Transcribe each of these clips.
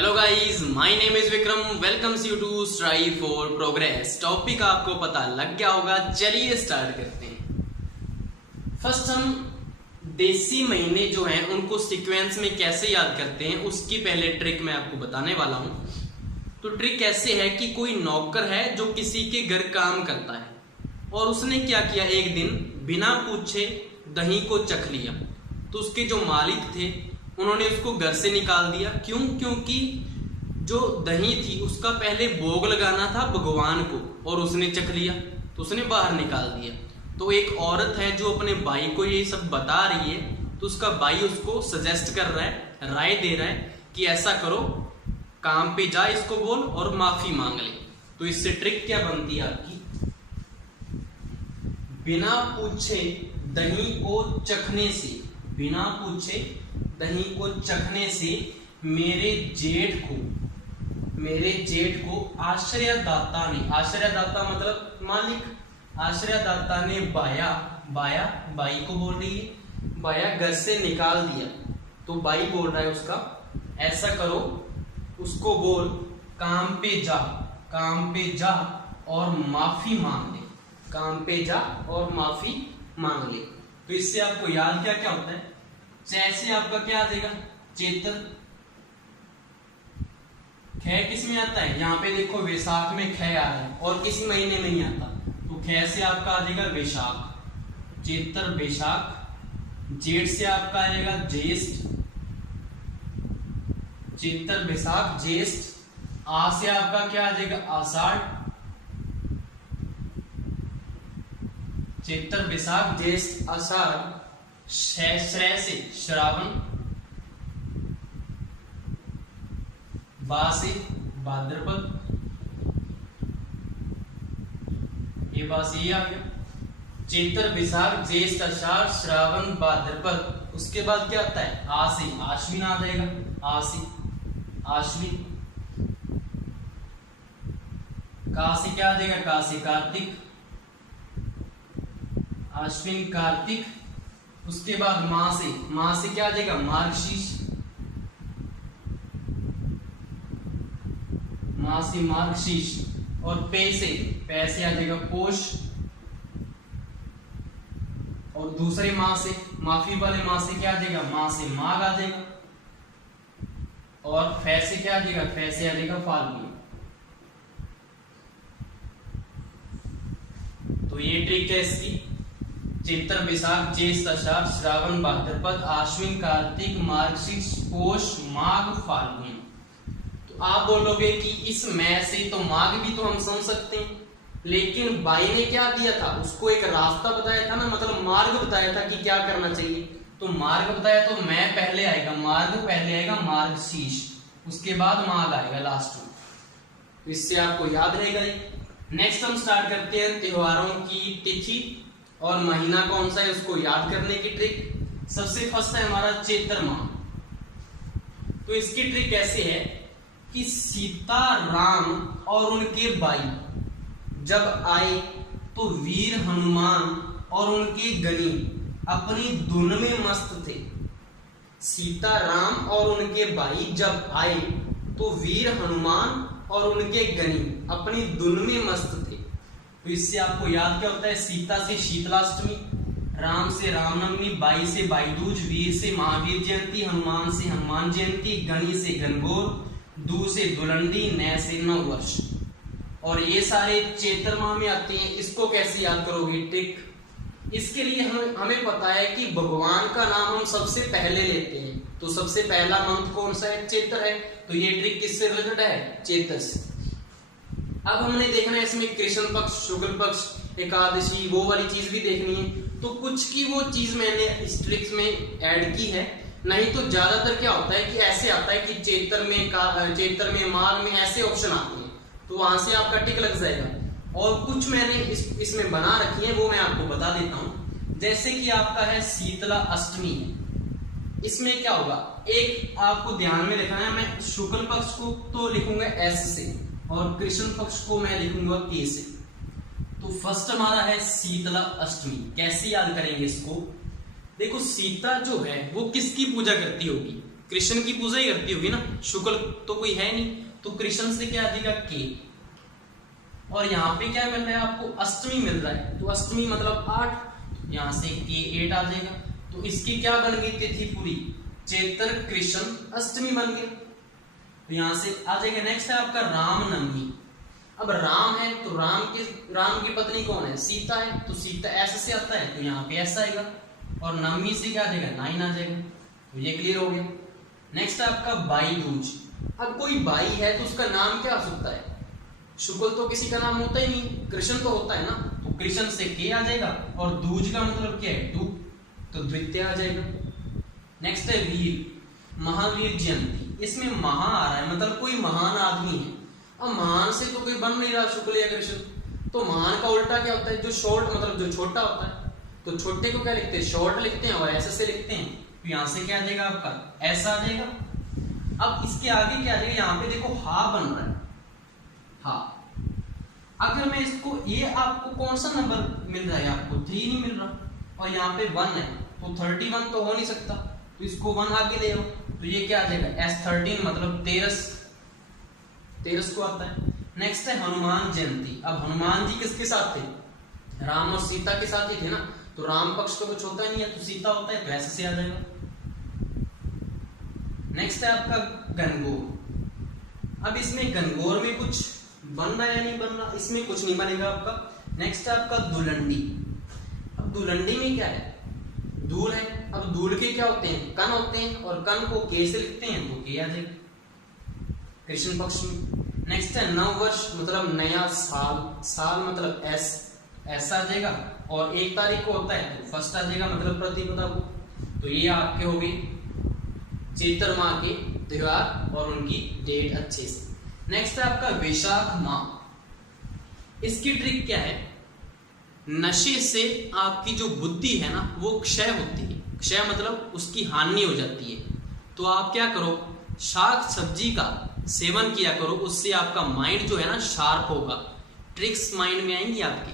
Hello guys, my name is Vikram. Welcomes you to strive for progress. Topic आपको पता लग गया होगा, चलिए स्टार्ट करते हैं। फर्स्ट हम देसी महीने जो हैं उनको सीक्वेंस में कैसे याद करते हैं उसकी पहले ट्रिक मैं आपको बताने वाला हूं। तो ट्रिक ऐसे है कि कोई नौकर है जो किसी के घर काम करता है और उसने क्या किया, एक दिन बिना पूछे दही को चख लिया। तो उसके जो मालिक थे उन्होंने उसको घर से निकाल दिया। क्यों? क्योंकि जो दही थी उसका पहले भोग लगाना था भगवान को और उसने चख लिया तो उसने बाहर निकाल दिया। तो एक औरत है जो अपने भाई को ये सब बता रही है, तो उसका भाई उसको सजेस्ट कर रहा है, राय दे रहा है कि ऐसा करो, काम पे जा, इसको बोल और माफी मांग ले। तो इससे ट्रिक क्या बनती है आपकी, बिना पूछे दही को चखने से, बिना पूछे दही को चखने से मेरे जेठ को आश्रयदाता ने, आश्रयदाता मतलब मालिक, आश्रयदाता ने बाई को बोल रही है, बाया घर से निकाल दिया। तो बाई बोल रहा है उसका, ऐसा करो, उसको बोल काम पे जा और माफी मांग ले, काम पे जा और माफी मांग ले। तो इससे आपको याद क्या क्या होता है, जैसे आपका क्या आ जाएगा, चेतर। ख किस में आता है, यहाँ पे देखो वैशाख में ख आ रहा है और किसी महीने में नहीं आता, तो ख से आपका आ जाएगा वैशाख, चेतर वैशाख। जेठ से आपका आएगा ज्येष्ठ, चेतर वैशाख ज्येष्ठ। आ से आपका क्या आ जाएगा, आषाढ़, चेतर वैशाख ज्येष्ठ आषाढ़। श्रय से श्रावण, बा से भाद्रपद, ये बा से ये आ गया, चेतर वैशाख ज्येष्ठ आषाढ़ श्रावण भाद्रपद। उसके बाद क्या आता है, आ से आश्विन आ जाएगा, आ से आश्विन। का से क्या आ जाएगा, का से कार्तिक, आश्विन कार्तिक। उसके बाद मां से क्या आ जाएगा, मार्गशीर्ष, मां से मार्गशीर्ष। और पे से आ जाएगा पोष। और दूसरे माह से, माफी वाले माह से क्या आ जाएगा, मां से माघ आ जाएगा। और फै से क्या आ जाएगा, फै से आ जाएगा फाल्गुन। तो ये ट्रिक है इसकी, चैत्र वैशाख ज्येष्ठ आषाढ़ श्रावण भाद्रपद आश्विन कार्तिक मार्गशीर्ष पोष माघ फाल्गुन। तो आप बोलोगे कि इस मैं से तो माघ भी तो हम समझ सकते हैं, लेकिन बाई ने क्या दिया था, उसको एक रास्ता बताया था ना, मतलब मार्ग बताया था कि क्या करना चाहिए। तो मार्ग बताया तो मैं पहले आएगा, मार्ग पहले आएगा, मार्गशीर्ष, उसके बाद माघ आएगा लास्ट में। तो इससे आपको याद रहेगा। नेक्स्ट हम स्टार्ट करते हैं त्योहारों की तिथि और महीना कौन सा है उसको याद करने की ट्रिक। सबसे फर्स्ट है हमारा चैत्र माह। तो इसकी ट्रिक कैसे है कि सीता राम और उनके भाई जब आए तो वीर हनुमान और उनके गणी अपनी धुन में मस्त थे। सीता राम और उनके भाई जब आए तो वीर हनुमान और उनके गणी अपनी धुन में मस्त थे। तो इससे आपको याद क्या होता है, सीता से शीतलाष्टमी, राम से रामनवमी, बाई से भाई दूज, वीर से महावीर जयंती, हनुमान से हनुमान जयंती, गणी से गणगौर, दू से दुलंडी, नय से नववर्ष। और ये सारे चैत्र माह में आते हैं। इसको कैसे याद करोगे ट्रिक, इसके लिए हमें पता है कि भगवान का नाम हम सबसे पहले लेते हैं, तो सबसे पहला मंथ कौन सा है, चैत्र है। तो ये ट्रिक किससे रिलेटेड है, चैत्र से। अब हमने देखना है इसमें कृष्ण पक्ष, शुक्ल पक्ष, एकादशी, वो वाली चीज भी देखनी है। तो कुछ की वो चीज मैंने इस ट्रिक्स में ऐड की है, नहीं तो ज्यादातर क्या होता है कि ऐसे आता है कि चैत्र में माघ में ऐसे ऑप्शन आते हैं, तो वहां से आपका टिक लग जाएगा। और कुछ मैंने इसमें बना रखी है, वो मैं आपको बता देता हूँ। जैसे कि आपका है शीतला अष्टमी, इसमें क्या होगा, एक आपको ध्यान में रखना है, मैं शुक्ल पक्ष को तो लिखूंगा एस से और कृष्ण पक्ष को मैं लिखूंगा के से। तो फर्स्ट हमारा है शीतला अष्टमी। कैसे याद करेंगे इसको, देखो सीता जो है वो किसकी पूजा करती होगी, कृष्ण की पूजा ही करती होगी ना, शुक्ल तो कोई है नहीं, तो कृष्ण से क्या आ जाएगा के। और यहाँ पे क्या मिल रहा है आपको, अष्टमी मिल रहा है, तो अष्टमी मतलब 8, यहाँ से के 8 आ जाएगा। तो इसकी क्या बन गई तिथि पूरी, चैत्र कृष्ण अष्टमी बन गई, तो यहाँ से आ जाएगा। नेक्स्ट है आपका रामनवमी। अब राम है तो राम की पत्नी कौन है, सीता है, तो सीता ऐसे से आता है, तो यहाँ पे ऐसा आएगा, और नवमी से क्या आ जाएगा, 9 आ जाएगा, तो ये क्लियर हो गया। नेक्स्ट है आपका भाई दूज। अब कोई भाई है तो उसका नाम क्या हो सकता है, शुक्ल तो किसी का नाम होता ही नहीं, कृष्ण तो होता है ना, तो कृष्ण से के आ जाएगा, और दूज का मतलब क्या है, 2, तो द्वितीय आ जाएगा। नेक्स्ट है वीर, महावीर जयंती। इसमें महा आ रहा है, मतलब कोई महान आदमी है। अब महान से तो कोई बन नहीं रहा शुक्ल या कृष्ण, तो महान का उल्टा क्या होता है, जो शॉर्ट मतलब जो छोटा होता है, तो छोटे को क्या लिखते हैं, शॉर्ट लिखते हैं, और ऐसे से लिखते हैं, तो यहाँ से क्या आ जाएगा आपका, ऐसा आ जाएगा। अब इसके आगे क्या आ जाएगा, यहाँ पे देखो हा बन रहा है, हा। अगर मैं इसको, ये आपको कौन सा नंबर मिल रहा है, आपको 3 नहीं मिल रहा, और यहाँ पे 1 है, तो 31 तो हो नहीं सकता, तो इसको 1 आगे ले आओ, तो ये क्या आ जाएगा, S13 मतलब 13 को आता है। नेक्स्ट है हनुमान जयंती। अब हनुमान जी किसके साथ थे, राम और सीता के साथ ही थे ना, तो राम पक्ष तो कुछ होता नहीं है, तो सीता होता है, तो ऐसे से आ जाएगा। नेक्स्ट है आपका गणगौर। अब इसमें गणगौर में कुछ बन रहा है या नहीं बन रहा, इसमें कुछ नहीं बनेगा आपका। नेक्स्ट है आपका दुलंडी। अब दुलंडी में क्या है, दूल है, अब दूल के क्या होते हैं, कण होते हैं, और कण को के से लिखते हैं, तो के आ जाएगा कृष्ण पक्ष में। नेक्स्ट है नव वर्ष, मतलब नया साल, साल मतलब ऐसा आ जाएगा, और 1 तारीख को होता है तो फर्स्ट आ जाएगा, मतलब प्रतिपदा को। तो ये आपके हो गए चैत्र माह के त्योहार और उनकी डेट अच्छे से। नेक्स्ट है आपका वैशाख माह। इसकी ट्रिक क्या है, नशे से आपकी जो बुद्धि है ना वो क्षय होती है, क्षय मतलब उसकी हानि हो जाती है, तो आप क्या करो, शाक सब्जी का सेवन किया करो, उससे आपका माइंड जो है ना शार्प होगा, ट्रिक्स माइंड में आएंगी आपकी।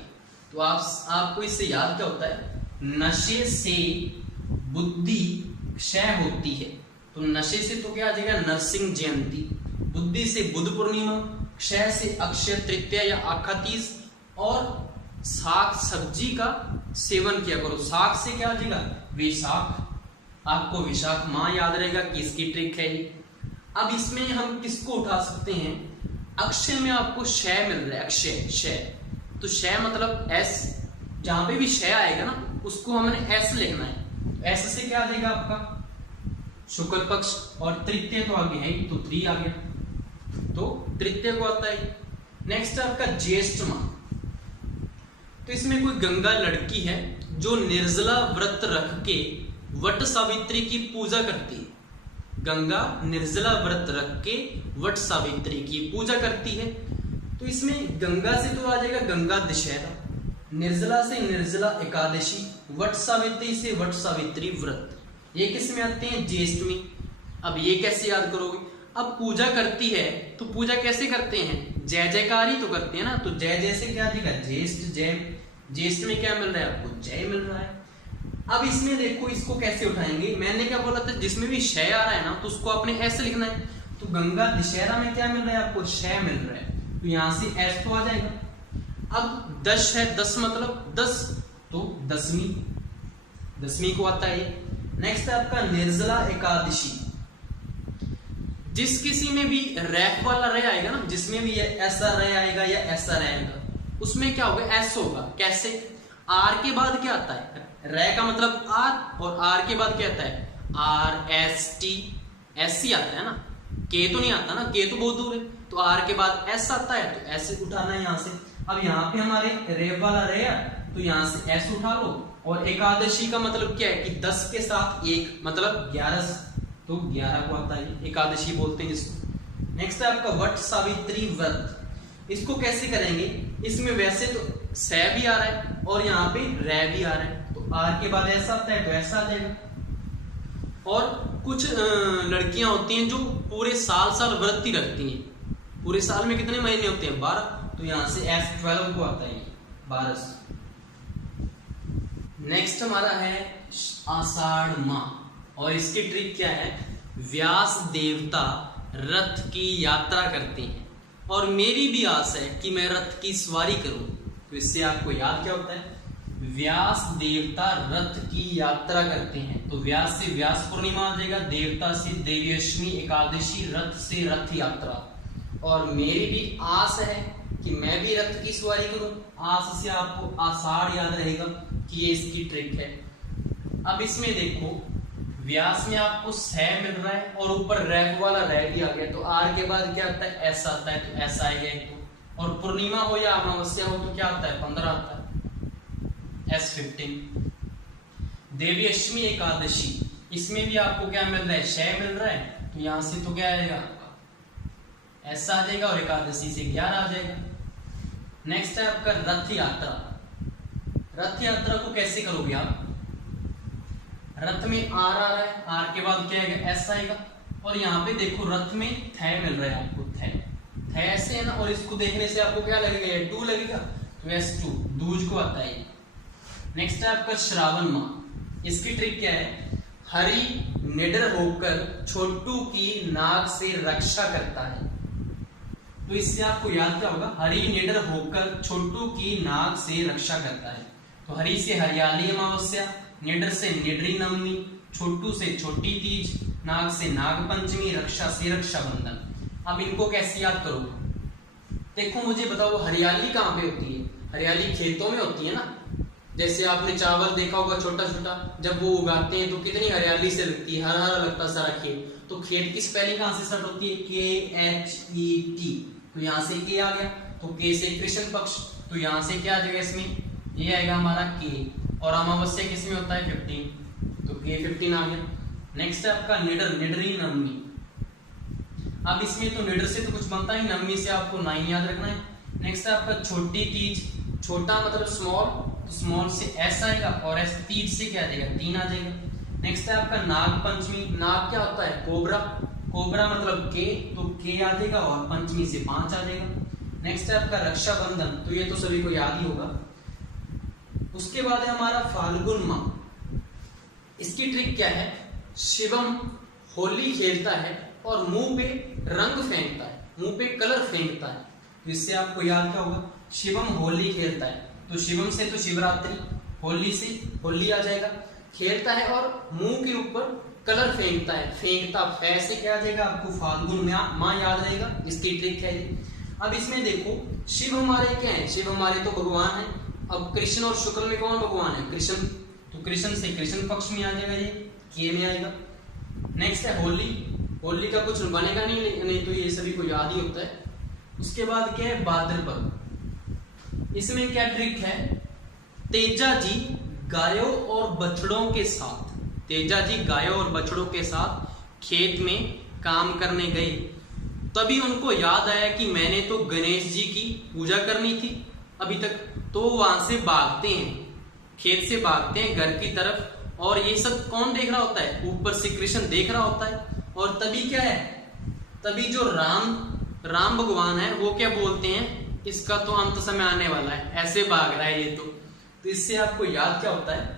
तो आपको इससे याद क्या होता है, नशे से बुद्धि क्षय होती है, तो नशे से तो क्या आ जाएगा, नरसिंह जयंती, बुद्धि से बुद्ध पूर्णिमा, क्षय से अक्षय तृतीया या आखा तीज, और साग सब्जी का सेवन किया करो, साग से क्या आ जाएगा, वैशाख। आपको वैशाख माह याद रहेगा कि इसकी ट्रिक है ये। अब इसमें हम किसको उठा सकते हैं, अक्षय में आपको क्षय मिल रहा है, अक्षय क्षय, तो क्षय मतलब एस, जहां पे भी क्षय आएगा ना उसको हमने एस लिखना है, एस से क्या आ जाएगा आपका शुक्ल पक्ष, और तृतीय तो आगे है, तो 3 आ गया, तो तृतीय को आता है। नेक्स्ट आपका ज्येष्ठ माह। तो इसमें कोई गंगा लड़की है जो निर्जला व्रत रख के वट सावित्री की पूजा करती है, गंगा निर्जला व्रत रख के वट सावित्री की पूजा करती है, तो इसमें गंगा से तो आ जाएगा गंगा दशहरा, निर्जला से निर्जला एकादशी, वट सावित्री से वट सावित्री व्रत, ये किस में आते हैं, ज्येष्ठ में। अब ये कैसे याद करोगे, अब पूजा करती है तो पूजा कैसे करते हैं, जय जयकार ही तो करते हैं ना, तो जय जैसे क्या दिखा, ज्येष्ठ जय, ज्येष्ठ में क्या मिल रहा है आपको, जय मिल रहा है। अब इसमें देखो इसको कैसे उठाएंगे, मैंने क्या बोला था, जिसमें भी क्षय आ रहा है ना तो उसको आपने ऐसे लिखना है, तो गंगा दशहरा में क्या मिल रहा है आपको, क्षय मिल रहा है, तो यहां से एस तो आ जाएगा। अब 10 है, 10 मतलब 10, तो दसवीं, दसवीं को आता है। नेक्स्ट है आपका निर्जला एकादशी। जिस किसी में भी रैफ वाला रे आएगा ना, जिसमें भी ऐसा रे आएगा या ऐसा रहेगा, उसमें क्या होगा, एस होगा। कैसे, आर के बाद क्या आता है, रे का मतलब आर, और आर के बाद क्या आता है, आर एस टी, एस ही आता है ना, के तो नहीं आता ना, के तो बहुत दूर है, तो आर के बाद एस आता है, तो ऐसे उठाना है यहाँ से। अब यहाँ पे हमारे रेव वाला रे है, तो यहाँ से एस उठा लो, और एकादशी का मतलब क्या है कि 10 के साथ 1 मतलब 11, तो 11 को आता है, एकादशी बोलते हैं जिसको। नेक्स्ट है आपका वट सावित्री व्रत। इसको कैसे करेंगे, इसमें वैसे तो स भी आ रहा है और यहाँ पे रे भी आ रहा है, तो आर के बाद ऐसा आता है तो ऐसा आ जाएगा। और कुछ लड़कियां होती हैं जो पूरे साल व्रत ही रखती हैं, पूरे साल में कितने महीने होते हैं, 12, तो यहाँ से S12 को आता है 12। नेक्स्ट हमारा है आषाढ़ माह, और इसकी ट्रिक क्या है, व्यास देवता रथ की यात्रा करते हैं और मेरी भी आस है कि मैं रथ की सवारी करूं। तो इससे आपको याद क्या होता है, व्यास देवता रथ की यात्रा करते हैं। तो व्यास से व्यास पूर्णिमा आ जाएगा, देवता से देवी अष्टमी एकादशी, रथ से रथ यात्रा। और मेरी भी आस है कि मैं भी रथ की सवारी करूं। आस से आपको आषाढ़ याद रहेगा कि ये इसकी ट्रिक है। अब इसमें देखो व्यास में आपको स मिल रहा है और ऊपर रैफ वाला रह भी आ गया, तो आर के बाद क्या आता है, ऐसा आता है, तो ऐसा आएगा एक तो। और पूर्णिमा हो या अमावस्या हो तो क्या आता है, 15 आता है, S15। देवी अष्टमी एकादशी, इसमें भी आपको क्या मिल रहा है, श मिल रहा है, तो यहां से तो क्या आएगा, ऐसा आ जाएगा और एकादशी से 11 आ जाएगा। नेक्स्ट है आपका रथ यात्रा। रथ यात्रा को कैसे करोगे आप, रथ में आर आ रहा है, आर के बाद क्या आएगा, एस आएगा। और यहाँ पे देखो रथ में थ मिल रहा है आपको, थ ऐसे है ना, और इसको देखने से आपको क्या लगेगा, ये 2 लगेगा, तो S2 दूज को आता है। नेक्स्ट है आपका श्रावण माह। इसकी ट्रिक क्या है, हरि निडर होकर छोटू की नाक से रक्षा करता है। तो इससे आपको याद क्या होगा, हरि निडर होकर छोटू की नाक से रक्षा करता है। तो हरि से हरियाली अमावस्या, निडर से निडरी नवमी, छोटू से छोटी तीज, नाग से नाग पंचमी, रक्षा से रक्षाबंधन। अब इनको कैसे याद करोगे, देखो मुझे बताओ हरियाली कहाँ पे होती है, हरियाली खेतों में होती है ना। जैसे आपने चावल देखा होगा छोटा छोटा, जब वो उगाते हैं तो कितनी हरियाली से लगती है, हरा हरा लगता सारा खेत। तो खेत की स्पेलिंग कहाँ से स्टार्ट होती है, KHET, तो यहाँ से के आ गया, तो के से कृष्ण पक्ष, तो यहाँ से क्या आ जाएगा, इसमें ये आएगा हमारा के। और अमावस्या किसमें होता है, 15, तो K15 आ गया। नेक्स्ट है आपका निडर, निडरी नवमी। अब इसमें तो निडर से तो कुछ बनता ही, नवमी से आपको 9 याद रखना है। नेक्स्ट है आपका छोटी तीज, छोटा मतलब स्मॉल, तो स्मॉल से S आएगा, और S तीज से क्या आ जाएगा, 3 आ जाएगा। नेक्स्ट है आपका नाग पंचमी। नाग क्या होता है, कोबरा, कोबरा मतलब के, तो के आ जाएगा, और पंचमी से 5 आ जाएगा। नेक्स्ट है आपका रक्षाबंधन, तो ये तो सभी को याद ही होगा। उसके बाद है हमारा फाल्गुन माह। इसकी ट्रिक क्या है, शिवम होली खेलता है और मुंह पे रंग फेंकता है, मुंह पे कलर फेंकता है। तो इससे आपको याद क्या होगा, शिवम होली खेलता है, तो शिवम से तो शिवरात्रि, होली से होली आ जाएगा, खेलता है और मुंह के ऊपर कलर फेंकता है, फेंकता ऐसे क्या आ जाएगा, आपको फाल्गुन माह याद रहेगा। इसकी ट्रिक है ये। अब इसमें देखो शिव हमारे क्या है, शिव हमारे तो भगवान है। अब कृष्ण और शुक्र में कौन भगवान है, कृष्ण, तो कृष्ण से कृष्ण पक्ष में आ जाएगा, ये के में आएगा। नेक्स्ट है होली, होली का कुछ बनेगा नहीं तो ये सभी को याद ही होता है। उसके बाद क्या है, भाद्रपद। इसमें क्या ट्रिक है, तेजा जी गायों और बछड़ों के साथ, तेजा जी गायों और बछड़ों के साथ खेत में काम करने गए, तभी उनको याद आया कि मैंने तो गणेश जी की पूजा करनी थी अभी तक। तो वहां से भागते हैं, खेत से भागते हैं घर की तरफ, और ये सब कौन देख रहा होता है, ऊपर से कृष्ण देख रहा होता है। और तभी क्या है, तभी जो राम भगवान है वो क्या बोलते हैं, इसका तो अंत समय आने वाला है, ऐसे भाग रहा है ये तो इससे आपको याद क्या होता है,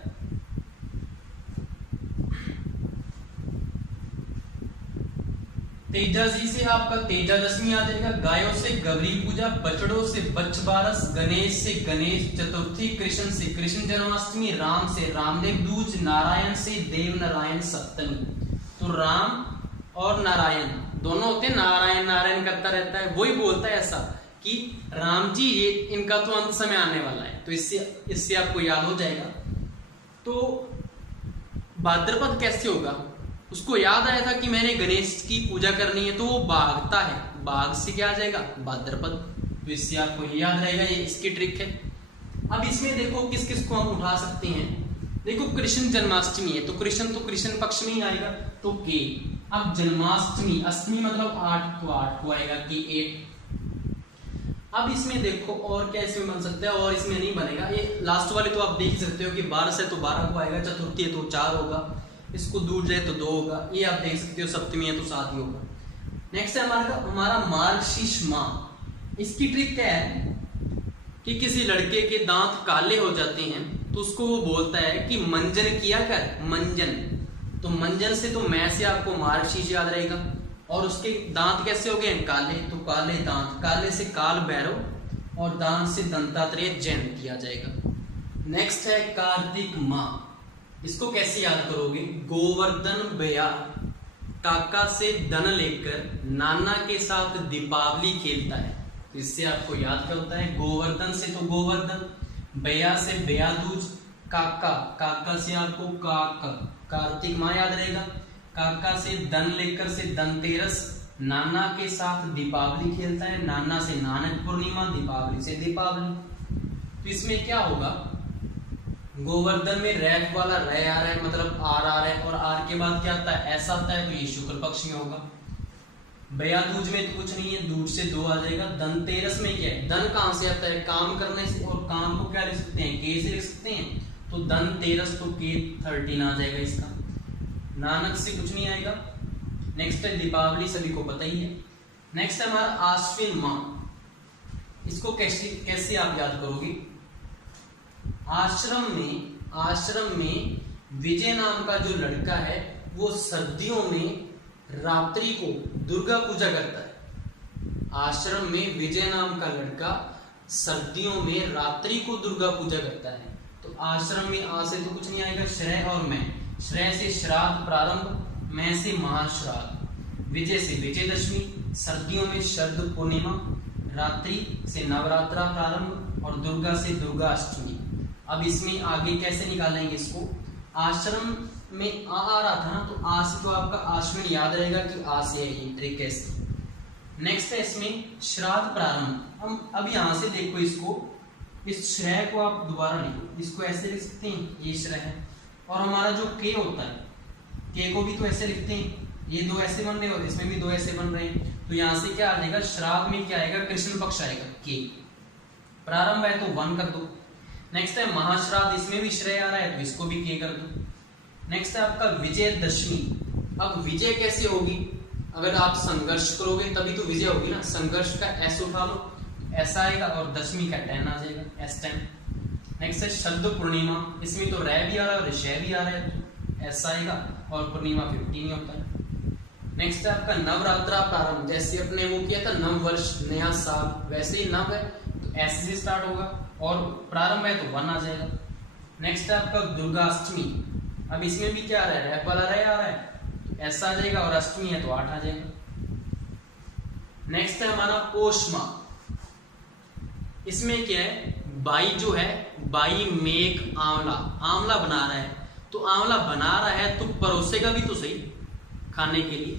तेजाजी से आपका तेजादशमी आ जाएगा, गायों से गौरी पूजा, बछड़ों से बच्छबारस, गणेश से गणेश चतुर्थी, कृष्ण से कृष्ण जन्माष्टमी, राम से रामदेव दूज, नारायण से देव नारायण सप्तमी। तो राम और नारायण दोनों होते हैं, नारायण नारायण करता रहता है, वही बोलता है ऐसा कि राम जी ये इनका तो अंत समय आने वाला है, तो इससे आपको याद हो जाएगा। तो भाद्रपद कैसे होगा, उसको याद आया था कि मैंने गणेश की पूजा करनी है, तो वो भागता है, बाघ से क्या आ जाएगा, भाद्रपद, तो इससे आपको याद रहेगा, ये इसकी ट्रिक है। अब इसमें देखो किस किस को हम उठा सकते हैं, देखो कृष्ण जन्माष्टमी है, तो कृष्ण पक्ष में ही आएगा, तो के। अब जन्माष्टमी, अष्टमी मतलब 8, तो 8 को आएगा कि 8। अब इसमें देखो और क्या इसमें बन सकता है, और इसमें नहीं बनेगा, ये लास्ट वाले तो आप देख सकते हो कि 12 है तो 12 को आएगा, चतुर्थी है तो 4 होगा, इसको दूर जाए तो 2 होगा, ये आप देख सकते हो, सप्तमी है तो 7 ही होगा। नेक्स्ट है हमारा मार्गशीर्ष माह। इसकी ट्रिक क्या है कि किसी लड़के के दांत काले हो जाते हैं तो उसको वो बोलता है कि मंजन किया कर, मंजन, तो मंजन से तो मैं से आपको मार्गशीर्ष याद रहेगा, और उसके दांत कैसे हो गए काले, तो काले दांत, काले से काल भैरव और दांत से दंतात्रेय जयंती आ जाएगा। नेक्स्ट है कार्तिक माह, इसको कैसे याद करोगे, गोवर्धन भैया काका से धन लेकर नाना के साथ दीपावली खेलता है, तो इससे आपको याद क्या होता है, गोवर्धन से तो गोवर्धन, भैया से भैया दूज, काका, काका से आपको काका, कार्तिक माह याद रहेगा, काका से धन लेकर से धनतेरस, नाना के साथ दीपावली खेलता है, नाना से नानक पूर्णिमा, दीपावली से दीपावली। तो इसमें क्या होगा, गोवर्धन में रैप वाला रह आ रहा है, मतलब आर आ रहा है, और आर के बाद क्या आता है, ऐसा आता है, तो ये शुक्ल पक्ष में होगा। भैया दूज में तो कुछ नहीं है, दूज से दो आ जाएगा। धनतेरस में क्या है, धन कहां से आता है, काम करने से, और काम को क्या लिख सकते हैं, के से लिख सकते हैं, तो धनतेरस तो के 13 आ जाएगा इसका। नानक से कुछ नहीं आएगा। नेक्स्ट है दीपावली, सभी को पता ही है। नेक्स्ट है हमारा आश्विन माह, इसको कैसे आप याद करोगे, आश्रम में विजय नाम का जो लड़का है वो सर्दियों में रात्रि को दुर्गा पूजा करता है। आश्रम में विजय नाम का लड़का सर्दियों में रात्रि को दुर्गा पूजा करता है। तो आश्रम में आ से तो कुछ नहीं आएगा, श्रेय और मैं, श्रेय से श्राद्ध प्रारंभ, मैं से महाश्राद्ध, विजय से विजयदशमी, सर्दियों में शरद पूर्णिमा, रात्रि से नवरात्रा प्रारंभ, और दुर्गा से दुर्गा अष्टमी। अब इसमें आगे कैसे निकालेंगे इसको, आश्रम में आ रहा था ना, तो आ से तो आपका आश्विन याद रहेगा कि आ से है ये ट्रिक कैसे। नेक्स्ट है इसमें श्राद्ध प्रारंभ, हम अब यहां से देखो इसको, इस श्रेय को आप दोबारा लिखो, इसको ऐसे लिख सकते हैं, ये श्रेय है, और हमारा जो के होता है, के को भी तो ऐसे लिखते हैं, ये दो ऐसे बन रहे हैं और इसमें भी दो ऐसे बन रहे हैं, तो यहां से क्या आ जाएगा, श्राद्ध में क्या आएगा, कृष्ण पक्ष आएगा, के, प्रारंभ है तो 1 कर दो। नेक्स्ट है महाश्राद्ध, इसमें भी श्रेय आ रहा है तो इसको भी के कर दो। नेक्स्ट है आपका विजयदशमी, अब विजय कैसे होगी, अगर आप संघर्ष करोगे तभी तो विजय होगी ना, संघर्ष का एस उठा लो, ऐसा आएगा, और दशमी का 10 आ जाएगा, S10। नेक्स्ट है शब्द पूर्णिमा, इसमें तो रह भी आ रहा है और शय भी आ रहा है, तो ऐसा आएगा, और पूर्णिमा 15 होता है। नेक्स्ट है आपका नवरात्रा प्रारंभ, जैसे अपने वो किया था नव वर्ष नया साल, वैसे ही नव है तो ऐसे से स्टार्ट होगा, और प्रारंभ है तो 1 आ जाएगा। नेक्स्ट है आपका दुर्गाष्टमी, अब इसमें भी क्या आ रहा है, रैप वाला रह आ रहा है, तो ऐसा आ जाएगा, और अष्टमी है तो 8 आ जाएगा। नेक्स्ट है हमारा पोष माह, इसमें क्या है, बाई जो है, बाई मेघ आंवला, आंवला बना रहा है, तो आंवला बना रहा है तो परोसेगा भी तो सही खाने के लिए,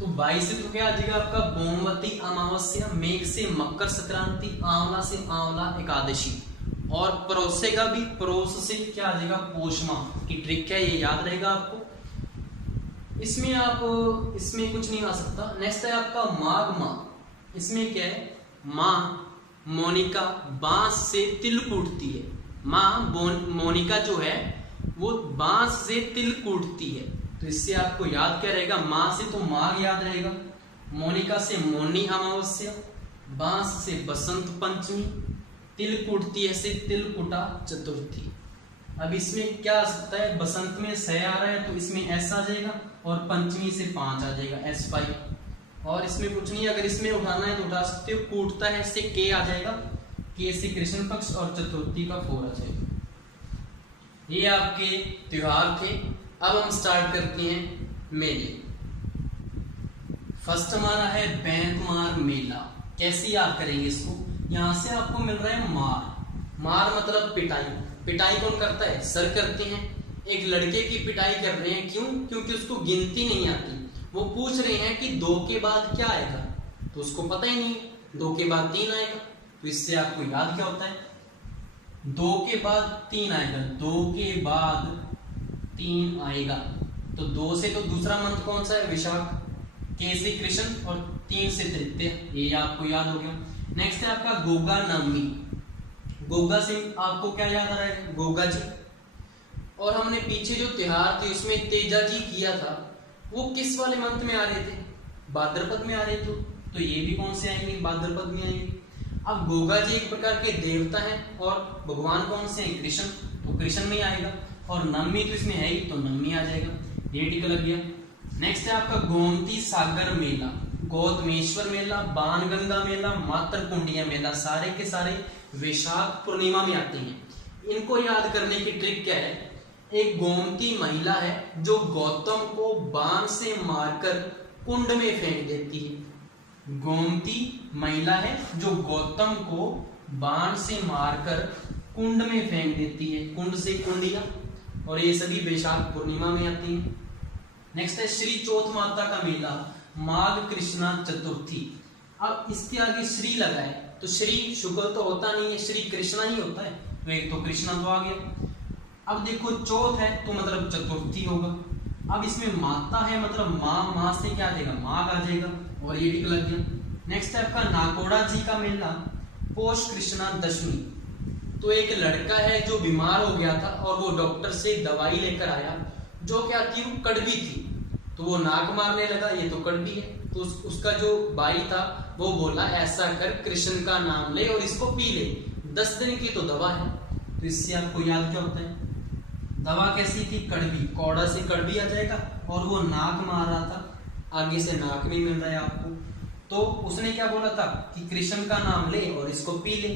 तो बाई से तो क्या आ जाएगा आपका बोमवती अमावस्या, मेघ से मकर संक्रांति, आंवला से आंवला एकादशी, और परोसेगा भी, परोस से क्या आ जाएगा, पोष माह की ट्रिक है, ये याद रहेगा आपको। इसमें आप इसमें कुछ नहीं आ सकता। नेक्स्ट है आपका माघ माह, इसमें क्या है, माँ मोनिका बांस से तिल कूटती है, माँ मोनिका जो है वो बांस से तिल कूटती है, तो इससे आपको याद क्या रहेगा, माँ से तो माघ याद रहेगा, मोनिका से मौनी अमावस्या, बांस से बसंत पंचमी, तिल कूटती है से तिलकुटा चतुर्थी। अब इसमें क्या आ सकता है, बसंत में 6 आ रहा है तो इसमें S आ जाएगा, और पंचमी से 5 आ जाएगा, S5, और इसमें कुछ नहीं, अगर इसमें उठाना है तो उठा सकते हो, कूटता है से के आ जाएगा, के से कृष्ण पक्ष, और चतुर्थी का 4 आ जाएगा। ये आपके त्योहार थे। अब हम स्टार्ट करते हैं मेले। फर्स्ट हमारा है बैंकमार मेला, कैसे याद करेंगे इसको, यहां से आपको मिल रहा है मार, मार मतलब पिटाई, पिटाई कौन करता है, सर करते हैं। एक लड़के की पिटाई कर रहे हैं, क्यों, क्योंकि उसको गिनती नहीं आती, वो पूछ रहे हैं कि 2 के बाद क्या आएगा, तो उसको पता ही नहीं, 2 के बाद 3 आएगा, तो इससे आपको याद क्या होता है, 2 के बाद 3 आएगा, 2 के बाद 3 आएगा, तो 2 से तो दूसरा मंथ कौन सा है, विशाख, के से कृष्ण, और 3 से तृतीय, ये आपको याद हो गया। नेक्स्ट है आपका गोगा नवमी, गोगा से आपको क्या याद आ रहा है, गोगा जी, और हमने पीछे जो त्योहार थे उसमें तेजा जी किया था, वो किस वाले मंथ में आ रहे थे, भाद्रपद में आ रहे थे, तो ये भी कौन से आएंगे, भाद्रपद में आएंगे। अब गोगा जी एक प्रकार के देवता हैं, और भगवान कौन से हैं, कृष्ण, तो कृष्ण में आएगा, और नवमी तो इसमें है ही, तो नवमी आ जाएगा। ये टिक लग गया। नेक्स्ट है आपका गोमती सागर मेला, गौतमेश्वर मेला, बाणगंगा मेला, मातृकुंडिया मेला, सारे के सारे वैशाख पूर्णिमा में आते हैं। इनको याद करने की ट्रिक क्या है, एक गोमती महिला है जो गौतम को बाण से मारकर कुंड में फेंक देती है। गोमती महिला है जो गौतम को बाण से मारकर कुंड में फेंक देती है, कुंड से कुंडिया, और ये सभी वैशाख पूर्णिमा में आती है। नेक्स्ट है श्री चौथ माता का मेला, माघ कृष्णा चतुर्थी। अब इसके आगे श्री लगा है तो श्री शुक्ल तो होता नहीं है, श्री कृष्णा ही होता है, तो एक तो कृष्णा तो आ गया। अब देखो चौथ है तो मतलब चतुर्थी होगा। अब इसमें माता है मतलब माँ से क्या आ जाएगा, माघ आ जाएगा, और ये टिक लग गया। नेक्स्ट है आपका नाकोड़ा जी का मेला, पोष कृष्णा दशमी। तो एक लड़का है जो बीमार हो गया था और वो डॉक्टर से दवाई लेकर आया, जो क्या थी, वो कड़वी थी, तो वो नाक मारने लगा, ये तो कड़वी है। तो उसका जो भाई था वो बोला ऐसा कर, कृष्ण का नाम ले और इसको पी ले, 10 दिन की तो दवा है। तो इससे आपको याद क्या होता है, दवा कैसी थी, कड़वी, कौड़ा से कड़वी आ जाएगा, और वो नाक मार रहा था, आगे से नाक नहीं मिल रहा है आपको, तो उसने क्या बोला था कि कृष्ण का नाम ले और इसको पी ले,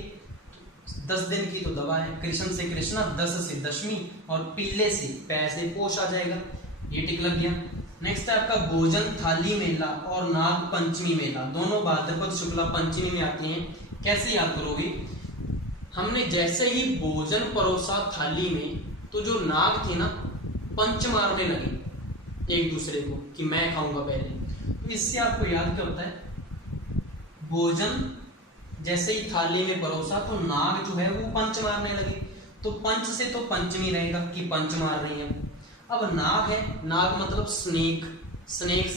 10 दिन की तो दवा है। कृष्ण से कृष्णा, 10 से दशमी, और पीले से पैसे पोष आ जाएगा, ये टिक लग गया। नेक्स्ट है आपका भोजन थाली मेला और नाग पंचमी मेला, दोनों भाद्रपद शुक्ला पंचमी में आती हैं। कैसे याद करोगे, हमने जैसे ही भोजन परोसा थाली में, तो जो नाग थे ना पंच मारने लगे एक दूसरे को कि मैं खाऊंगा पहले। तो इससे आपको याद क्या होता है, भोजन जैसे ही थाली में परोसा तो नाग जो है वो पंच मारने लगे, तो पंच से तो पंचमी रहेगा कि पंच मार रही है। अब नाग है, नाग मतलब स्नेक, स्नेक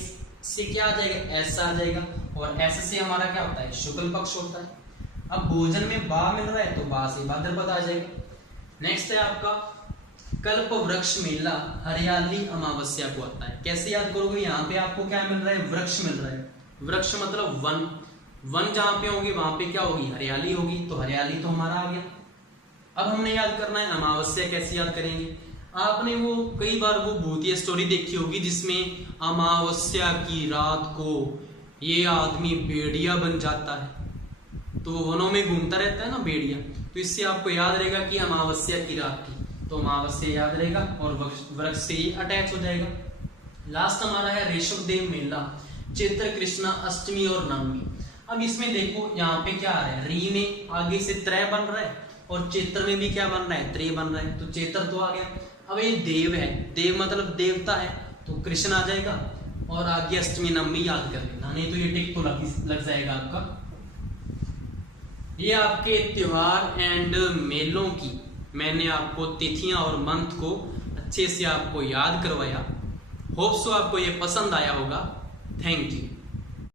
से क्या आ जाएगा, ऐसा आ जाएगा, और ऐसे से हमारा क्या होता है, शुक्ल पक्ष होता है। अब भोजन में बा मिल रहा है तो बा से भाद्रपद आ जाएगा। नेक्स्ट है आपका कल्प वृक्ष मेला, हरियाली अमावस्या को आता है। कैसे याद करोगे, यहाँ पे आपको क्या मिल रहा है, वृक्ष मिल रहा है। वृक्ष मतलब वन, वन जहां पे होंगे वहां पे क्या होगी, हरियाली होगी, तो हरियाली तो हमारा आ गया। अब हमने याद करना है अमावस्या, कैसे याद करेंगे, आपने वो कई बार वो भूतिया स्टोरी देखी होगी जिसमें अमावस्या की रात को ये आदमी भेड़िया बन जाता है, तो वनों में घूमता रहता है ना भेड़िया, तो इससे आपको याद रहेगा कि अमावस्या की रात थी, तो अमावस्या याद रहेगा और वृक्ष से ही अटैच हो जाएगा। लास्ट हमारा है ऋषभ देव मेला, चैत्र कृष्णा अष्टमी और नवमी। अब इसमें देखो यहाँ पे क्या आ रहा है, री में आगे से त्रय बन रहा है और चैत्र में भी क्या बन रहा है, त्रय बन रहा है, तो चैत्र तो आ गया। अब ये देव है, देव मतलब देवता है, तो कृष्ण आ जाएगा, और आगे अष्टमी नवमी याद कर लेना, नहीं तो ये टिक तो लग जाएगा आपका। ये आपके त्योहार एंड मेलों की मैंने आपको तिथियां और मंथ को अच्छे से आपको याद करवाया। होप सो आपको ये पसंद आया होगा। Thank you.